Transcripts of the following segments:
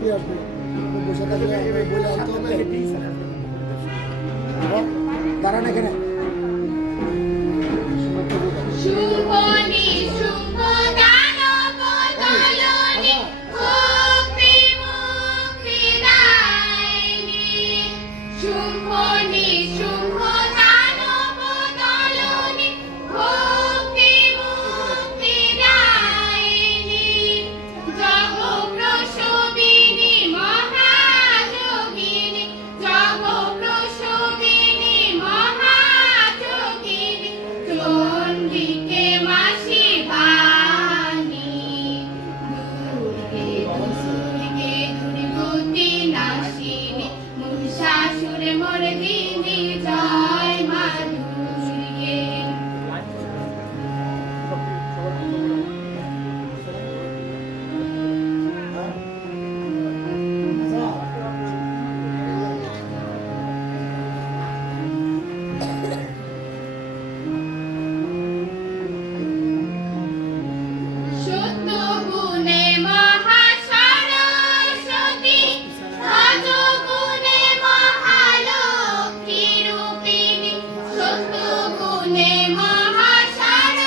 আসবে আসবে বসে থাকলে বলে আনতে হবে দাঁড়ান এখানে শুভ নিশুভ দানব দলনে মুক্তি মুক্তি দায়নি শুভ নিশুভ দানব দলনে মুক্তি মুক্তি দায়নি জগৎপ্রসবিনী মহাযোগিনী জগৎপ্রসবিনী মহাযোগিনী চন্ডিকে মাসি বাণী দুর্গে দুর্গে দুর্গতি নাশিনী মহিষাসুর মর্দিনী জয় মা দুর্গে সত্যগুণে মহাসরস্বতী রজগুণে মহালক্ষ্মী রূপিণী সত্যগুণে মহাসরস্বতী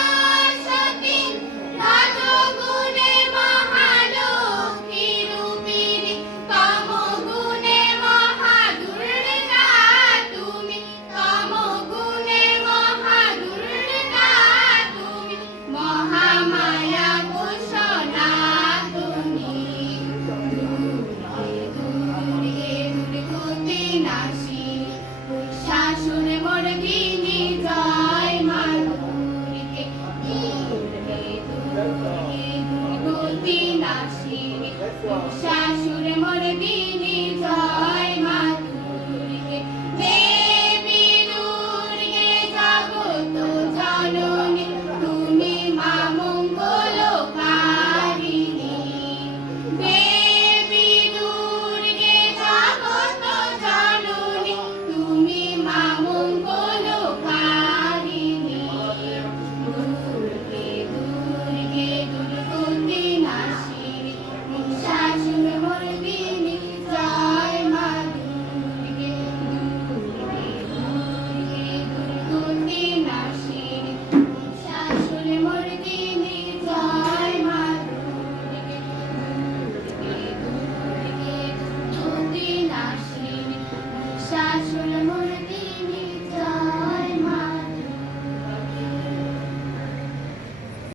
রজগুণে মহালক্ষ্মী রূপিণী তমগুণে মহাদুর্গা তুমি তমগুণে মহাদুর্গা তুমি মহামায়া সনাতনী দুর্গে দুর্গে দুর্গতি নাশিনী মহিষাসুর মর্দিনী জয় মা দুর্গে দুর্গে দুর্গে দুর্গতি নাশিনী